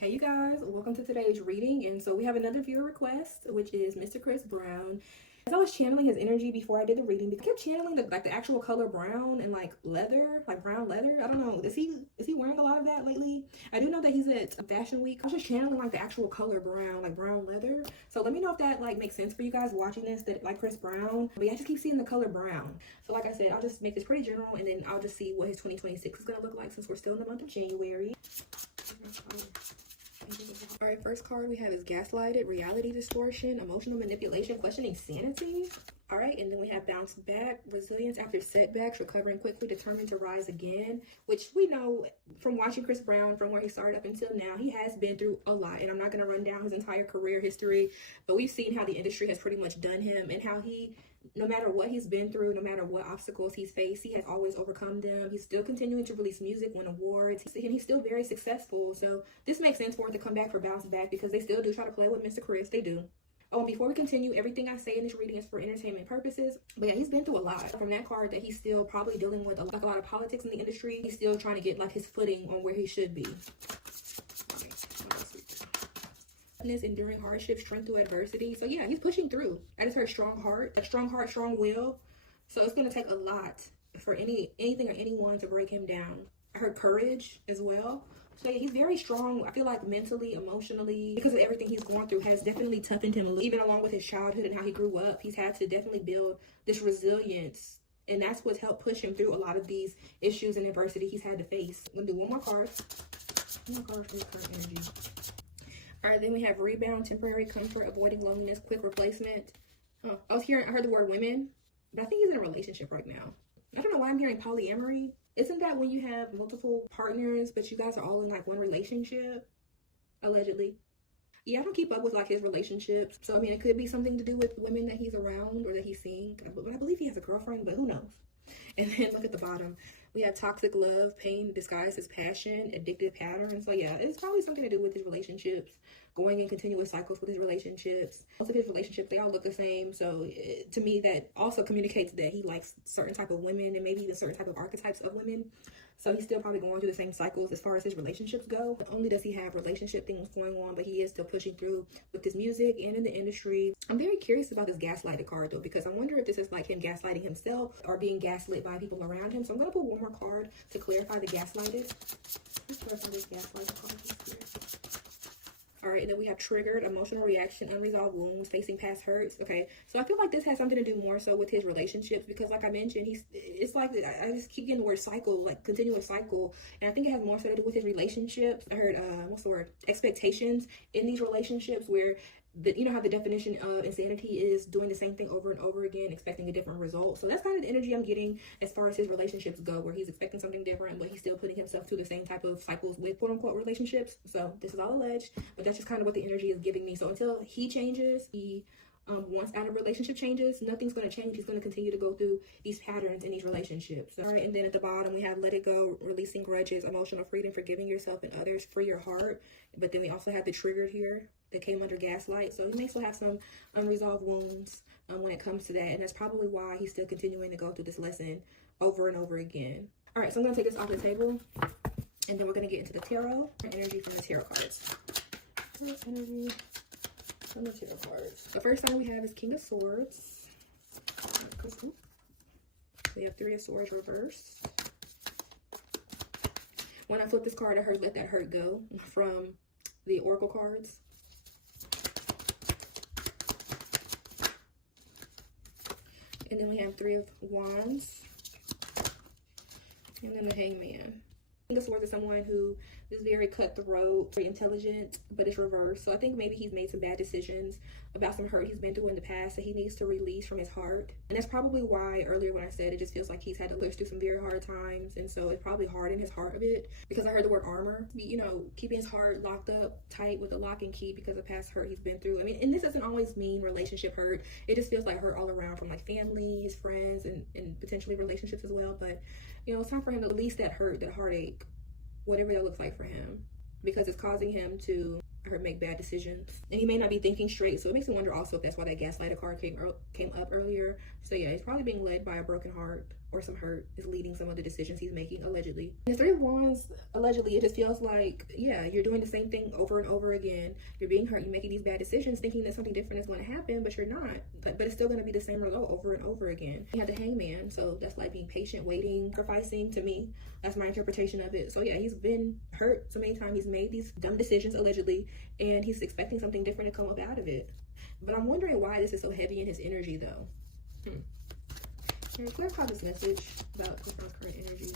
Hey you guys, welcome to today's reading. And so we have another viewer request, which is Mr. Chris Brown. As I was channeling his energy before I did the reading, I kept channeling the actual color brown and like leather, like brown leather. I don't know, is he wearing a lot of that lately? I do know that he's at Fashion Week. I was just channeling like the actual color brown, like brown leather. So let me know if that like makes sense for you guys watching this, that like Chris Brown. But yeah, I just keep seeing the color brown. So like I said, I'll just make this pretty general, and then I'll just see what his 2026 is gonna look like since we're still in the month of January. All right, first card we have is Gaslighted, Reality Distortion, Emotional Manipulation, Questioning Sanity. All right, and then we have Bounce Back, Resilience After Setbacks, Recovering Quickly, Determined to Rise Again, which we know from watching Chris Brown, from where he started up until now, he has been through a lot. And I'm not going to run down his entire career history, but we've seen how the industry has pretty much done him, and how he, no matter what he's been through, no matter what obstacles he's faced, he has always overcome them. He's still continuing to release music, win awards, and he's still very successful. So this makes sense for it to come back for Bounce Back, because they still do try to play with Mr. Chris. They do. Oh, and before we continue, everything I say in this reading is for entertainment purposes. But yeah, he's been through a lot. From that card, that he's still probably dealing with like a lot of politics in the industry. He's still trying to get like his footing on where he should be. Enduring hardship, strength through adversity. So yeah, he's pushing through. I just heard strong heart, strong will. So it's gonna take a lot for anything or anyone to break him down. I heard courage as well. So yeah, he's very strong. I feel like mentally, emotionally, because of everything he's going through, has definitely toughened him. Even along with his childhood and how he grew up, he's had to definitely build this resilience. And that's what's helped push him through a lot of these issues and adversity he's had to face. I'm gonna do one more card. One more card from the current energy. All right, then we have Rebound, Temporary Comfort, Avoiding Loneliness, Quick Replacement. Oh, I heard the word women, but I think he's in a relationship right now. I don't know why I'm hearing polyamory. Isn't that when you have multiple partners, but you guys are all in like one relationship? Allegedly. Yeah, I don't keep up with like his relationships. So, I mean, it could be something to do with women that he's around or that he's seeing. But I believe he has a girlfriend, but who knows? And then look at the bottom. We have toxic love, pain disguised as passion, addictive patterns. So yeah, it's probably something to do with his relationships, going in continuous cycles with his relationships. Most of his relationships, they all look the same. So to me, that also communicates that he likes certain type of women, and maybe even certain type of archetypes of women. So he's still probably going through the same cycles as far as his relationships go. Not only does he have relationship things going on, but he is still pushing through with his music and in the industry. I'm very curious about this gaslighted card though, because I wonder if this is like him gaslighting himself or being gaslit by people around him. So I'm going to put one more card to clarify the gaslighted. Let's clarify this gaslighted card. All right, and then we have triggered, emotional reaction, unresolved wounds, facing past hurts. Okay, so I feel like this has something to do more so with his relationships, because like I mentioned, it's like I just keep getting the word cycle, like continuous cycle, and I think it has more so to do with his relationships. I heard what's the word, expectations in these relationships, where you know how the definition of insanity is doing the same thing over and over again, expecting a different result. So that's kind of the energy I'm getting as far as his relationships go, where he's expecting something different, but he's still putting himself through the same type of cycles with quote unquote relationships. So this is all alleged, but that's just kind of what the energy is giving me. So until he changes, he once out of relationship changes, nothing's going to change. He's going to continue to go through these patterns in these relationships. All right, and then at the bottom we have let it go, releasing grudges, emotional freedom, forgiving yourself and others, free your heart. But then we also have the triggered here that came under gaslight. So he may still have some unresolved wounds when it comes to that, and that's probably why he's still continuing to go through this lesson over and over again. All right, so I'm going to take this off the table, and then we're going to get into the tarot energy from the tarot cards. Energy from the tarot cards. The first sign we have is King of Swords. We have Three of Swords reversed. When I flipped this card, I heard Let That Hurt Go from the Oracle cards. And then we have Three of Wands. And then the Hangman. King of Swords is someone who is very cutthroat, very intelligent, but it's reversed. So I think maybe he's made some bad decisions about some hurt he's been through in the past that he needs to release from his heart. And that's probably why earlier when I said it just feels like he's had to push through some very hard times. And so it's probably hardened his heart a bit, because I heard the word armor, you know, keeping his heart locked up tight with a lock and key because of past hurt he's been through. I mean, and this doesn't always mean relationship hurt. It just feels like hurt all around, from like family, his friends, and potentially relationships as well. But, you know, it's time for him to release that hurt, that heartache, whatever that looks like for him, because it's causing him to make bad decisions, and he may not be thinking straight. So it makes me wonder also if that's why that gaslighter card came up earlier. So yeah, he's probably being led by a broken heart. or some hurt is leading some of the decisions he's making, allegedly. And the Three of Wands, allegedly, it just feels like, yeah, you're doing the same thing over and over again. You're being hurt, you're making these bad decisions, thinking that something different is going to happen, but you're not. But it's still going to be the same result over and over again. You have the Hangman, so that's like being patient, waiting, sacrificing to me. That's my interpretation of it. So yeah, he's been hurt so many times. He's made these dumb decisions, allegedly, and he's expecting something different to come up out of it. But I'm wondering why this is so heavy in his energy, though. Clarify this message about his current energy.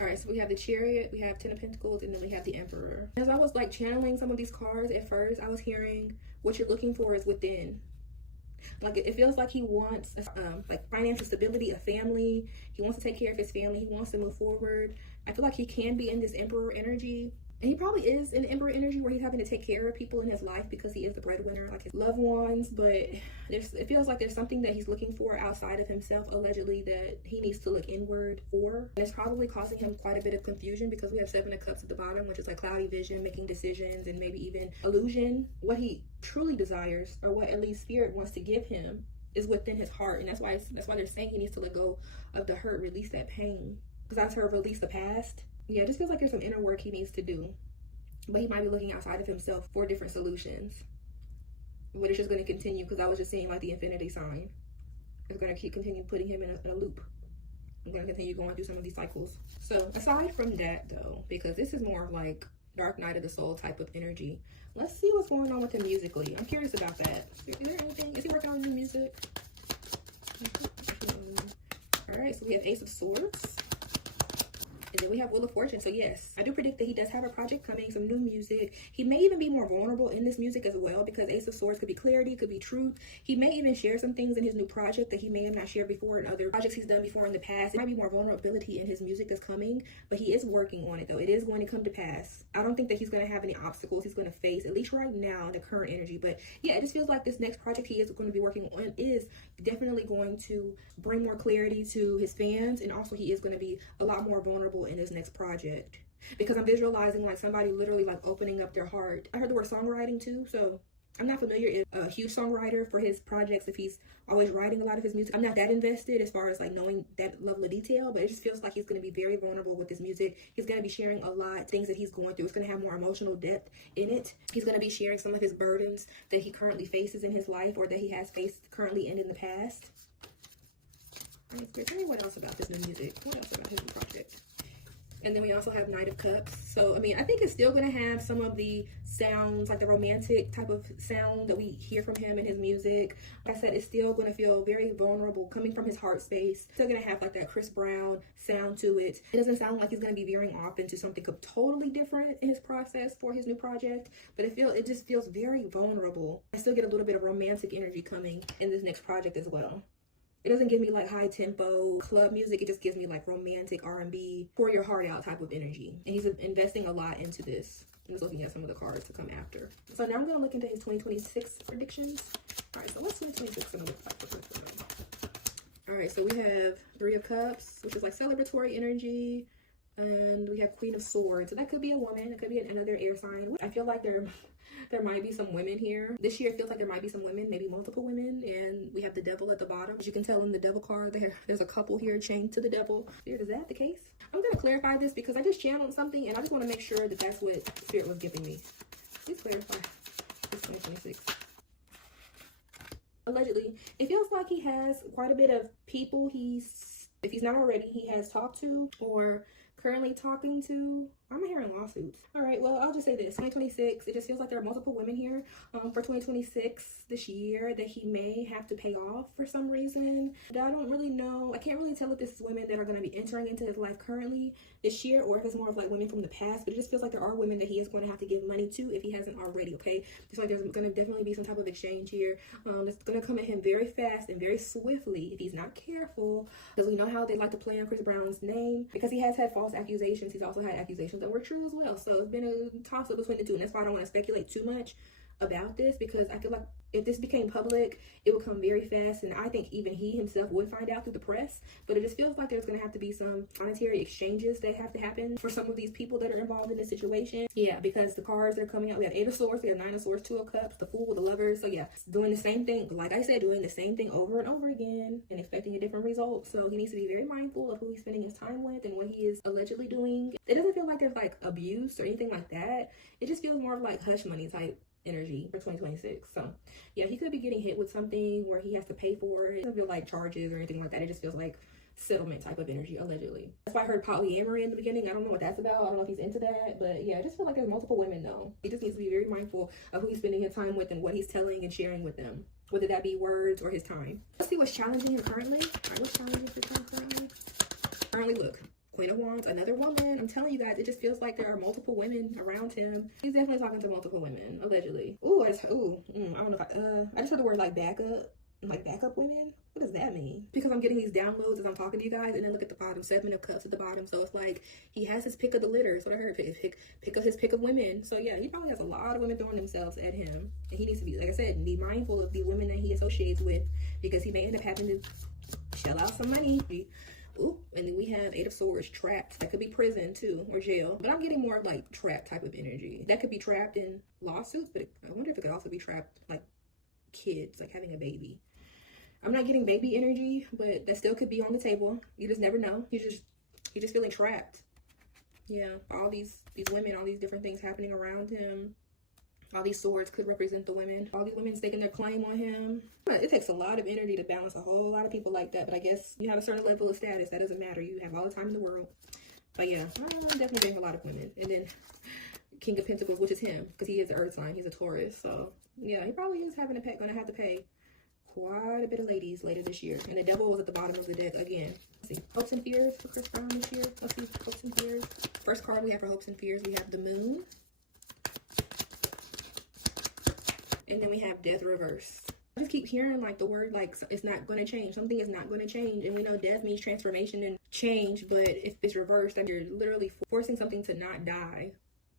All right, so we have the Chariot, we have Ten of Pentacles, and then we have the Emperor. As I was like channeling some of these cards at first, I was hearing what you're looking for is within. Like it feels like he wants like financial stability, a family. He wants to take care of his family. He wants to move forward. I feel like he can be in this Emperor energy. And he probably is in Emperor energy where he's having to take care of people in his life because he is the breadwinner, like his loved ones. But it feels like there's something that he's looking for outside of himself, allegedly, that he needs to look inward for. And it's probably causing him quite a bit of confusion because we have Seven of Cups at the bottom, which is like cloudy vision, making decisions, and maybe even illusion. What he truly desires, or what at least Spirit wants to give him, is within his heart. And that's why they're saying he needs to let go of the hurt, release that pain. Because I've heard release the past. Yeah, it just feels like there's some inner work he needs to do. But he might be looking outside of himself for different solutions. But it's just going to continue because I was just seeing like the infinity sign. It's going to continue putting him in a loop. I'm going to continue going through some of these cycles. So aside from that, though, because this is more of like Dark Night of the Soul type of energy, let's see what's going on with him musically. I'm curious about that. Is there anything? Is he working on new music? All right, so we have Ace of Swords. And then we have Wheel of Fortune. So yes, I do predict that he does have a project coming, some new music. He may even be more vulnerable in this music as well, because Ace of Swords could be clarity, could be truth. He may even share some things in his new project that he may have not shared before in other projects he's done before in the past. It might be more vulnerability in his music that's coming, but he is working on it though. It is going to come to pass. I don't think that he's going to have any obstacles he's going to face, at least right now, the current energy. But yeah, it just feels like this next project he is going to be working on is definitely going to bring more clarity to his fans, and also he is going to be a lot more vulnerable in his next project, because I'm visualizing like somebody literally like opening up their heart. I heard the word songwriting too, so I'm not familiar if a huge songwriter for his projects, if he's always writing a lot of his music. I'm not that invested as far as like knowing that level of detail, but it just feels like he's going to be very vulnerable with his music. He's going to be sharing a lot, things that he's going through. It's going to have more emotional depth in it. He's going to be sharing some of his burdens that he currently faces in his life, or that he has faced currently and in the past. Tell me what else about this new music? What else about his new project? And then we also have Knight of Cups. So, I mean, I think it's still going to have some of the sounds, like the romantic type of sound that we hear from him in his music. Like I said, it's still going to feel very vulnerable, coming from his heart space. Still going to have like that Chris Brown sound to it. It doesn't sound like he's going to be veering off into something totally different in his process for his new project, but it just feels very vulnerable. I still get a little bit of romantic energy coming in this next project as well. It doesn't give me like high tempo club music. It just gives me like romantic R&B, pour your heart out type of energy. And he's investing a lot into this. I'm just looking at some of the cards to come after. So now I'm going to look into his 2026 predictions. All right, so what's 2026 going to look like for him? All right, so we have Three of Cups, which is like celebratory energy. And we have Queen of Swords. So that could be a woman. It could be another air sign. I feel like there might be some women here. This year it feels like there might be some women, maybe multiple women. And we have the Devil at the bottom. As you can tell in the Devil card, there's a couple here chained to the Devil. Spirit, is that the case? I'm going to clarify this because I just channeled something and I just want to make sure that that's what Spirit was giving me. Please clarify this 2026. Allegedly, it feels like he has quite a bit of people if he's not already, he has talked to or currently talking to. I'm hearing lawsuits. All right, well, I'll just say this. 2026, it just feels like there are multiple women here for 2026 this year that he may have to pay off for some reason. But I don't really know. I can't really tell if this is women that are going to be entering into his life currently this year, or if it's more of like women from the past. But it just feels like there are women that he is going to have to give money to if he hasn't already, okay? It's like there's going to definitely be some type of exchange here. It's going to come at him very fast and very swiftly if he's not careful, because we know how they like to play on Chris Brown's name. Because he has had false accusations, he's also had accusations that were true as well. So it's been a toss-up between the two, and that's why I don't want to speculate too much. about this, because I feel like if this became public, it would come very fast, and I think even he himself would find out through the press. But it just feels like there's going to have to be some monetary exchanges that have to happen for some of these people that are involved in this situation. Yeah, because the cards that are coming out, we have 8 of Swords, we have 9 of Swords, 2 of Cups, the Fool, the Lovers. So yeah, doing the same thing, like I said, doing the same thing over and over again and expecting a different result. So he needs to be very mindful of who he's spending his time with and what he is allegedly doing. It doesn't feel like there's like abuse or anything like that. It just feels more of like hush money type energy for 2026. So yeah, he could be getting hit with something where he has to pay for it. It doesn't feel like charges or anything like that. It just feels like settlement type of energy, allegedly. That's why I heard polyamory in the beginning. I don't know what that's about. I don't know if he's into that, but yeah, I just feel like there's multiple women though. He just needs to be very mindful of who he's spending his time with and what he's telling and sharing with them, whether that be words or his time. Let's see what's challenging him currently. All right, what's challenging his time currently? Currently, look, Queen of Wands, another woman. I'm telling you guys, it just feels like there are multiple women around him. He's definitely talking to multiple women, allegedly. Ooh, I don't know if I just heard the word like backup women. What does that mean? Because I'm getting these downloads as I'm talking to you guys, and then look at the bottom, 7 of Cups at the bottom. So it's like he has his pick of the litter. That's what I heard. Pick up his pick of women. So yeah, he probably has a lot of women throwing themselves at him, and he needs to be, like I said, be mindful of the women that he associates with, because he may end up having to shell out some money. Ooh, and then we have 8 of Swords, trapped. That could be prison too, or jail. But I'm getting more of like trapped type of energy. That could be trapped in lawsuits, but I wonder if it could also be trapped like kids, like having a baby. I'm not getting baby energy, but that still could be on the table. You just never know. He's just feeling trapped. Yeah, all these women, all these different things happening around him. All these swords could represent the women. All these women staking their claim on him. It takes a lot of energy to balance a whole lot of people like that. But I guess you have a certain level of status. That doesn't matter. You have all the time in the world. But yeah, I'm definitely getting a lot of women. And then King of Pentacles, which is him, because he is the earth sign. He's a Taurus. So yeah, he probably is going to have to pay quite a bit of ladies later this year. And the Devil was at the bottom of the deck again. Let's see. Hopes and fears for Chris Brown this year. Let's see. Hopes and fears. First card we have for hopes and fears, we have the Moon. And then we have Death reversed. I just keep hearing like the word like it's not going to change. Something is not going to change. And we know death means transformation and change. But if it's reversed, then you're literally forcing something to not die.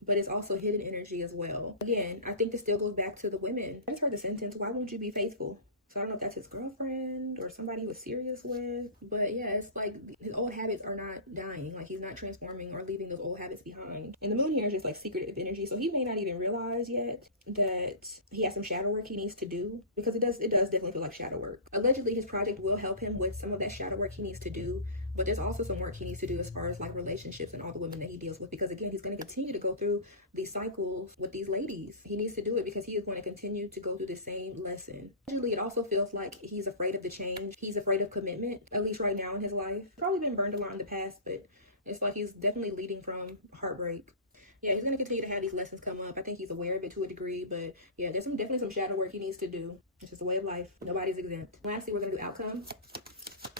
But it's also hidden energy as well. Again, I think this still goes back to the women. I just heard the sentence, why won't you be faithful? So I don't know if that's his girlfriend or somebody he was serious with. But yeah, it's like his old habits are not dying. Like he's not transforming or leaving those old habits behind. And the Moon here is just like secretive energy. So he may not even realize yet that he has some shadow work he needs to do. Because it does definitely feel like shadow work. Allegedly, his project will help him with some of that shadow work he needs to do. But there's also some work he needs to do as far as like relationships and all the women that he deals with. Because again, he's going to continue to go through these cycles with these ladies. He needs to do it because he is going to continue to go through the same lesson. Allegedly, it also feels like he's afraid of the change. He's afraid of commitment, at least right now in his life. Probably been burned a lot in the past, but it's like he's definitely leading from heartbreak. Yeah, he's going to continue to have these lessons come up. I think he's aware of it to a degree, but yeah, there's definitely some shadow work he needs to do. It's just a way of life. Nobody's exempt. Lastly, we're going to do outcome.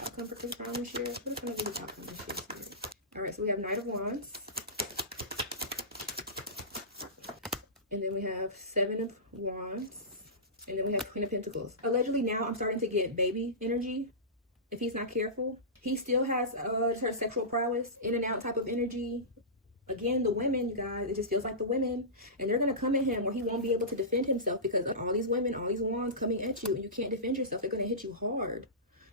Outcome for Chris Brown this year. What is going to be his outcome this year? All right, so we have Knight of Wands. And then we have 7 of Wands. And then we have Queen of Pentacles. Allegedly now I'm starting to get baby energy. If he's not careful. He still has her sexual prowess, in and out type of energy. Again, the women, you guys, it just feels like the women. And they're going to come at him where he won't be able to defend himself because of all these women, all these wands coming at you. And you can't defend yourself. They're going to hit you hard.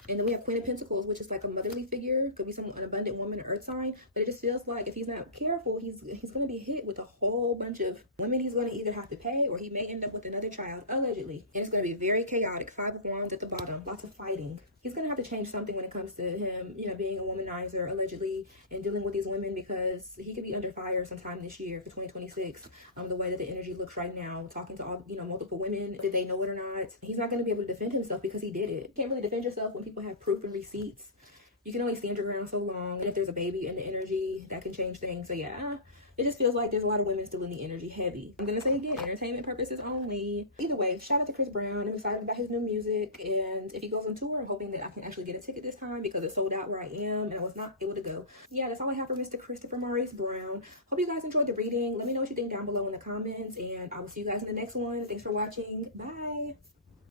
And then we have Queen of Pentacles, which is like a motherly figure. Could be an abundant woman, an earth sign. But it just feels like if he's not careful, he's going to be hit with a whole bunch of women he's going to either have to pay or he may end up with another child, allegedly. And it's going to be very chaotic. 5 of Wands at the bottom. Lots of fighting. He's going to have to change something when it comes to him, you know, being a womanizer, allegedly, and dealing with these women because he could be under fire sometime this year for 2026. The way that the energy looks right now, talking to all, you know, multiple women, did they know it or not? He's not going to be able to defend himself because he did it. You can't really defend yourself when people have proof and receipts. You can only stand your ground so long. And if there's a baby in the energy, that can change things. So yeah, it just feels like there's a lot of women still in the energy heavy. I'm gonna say again, entertainment purposes only. Either way, shout out to Chris Brown. I'm excited about his new music. And if he goes on tour, I'm hoping that I can actually get a ticket this time because it's sold out where I am and I was not able to go. Yeah, that's all I have for Mr. Christopher Maurice Brown. Hope you guys enjoyed the reading. Let me know what you think down below in the comments. And I will see you guys in the next one. Thanks for watching. Bye.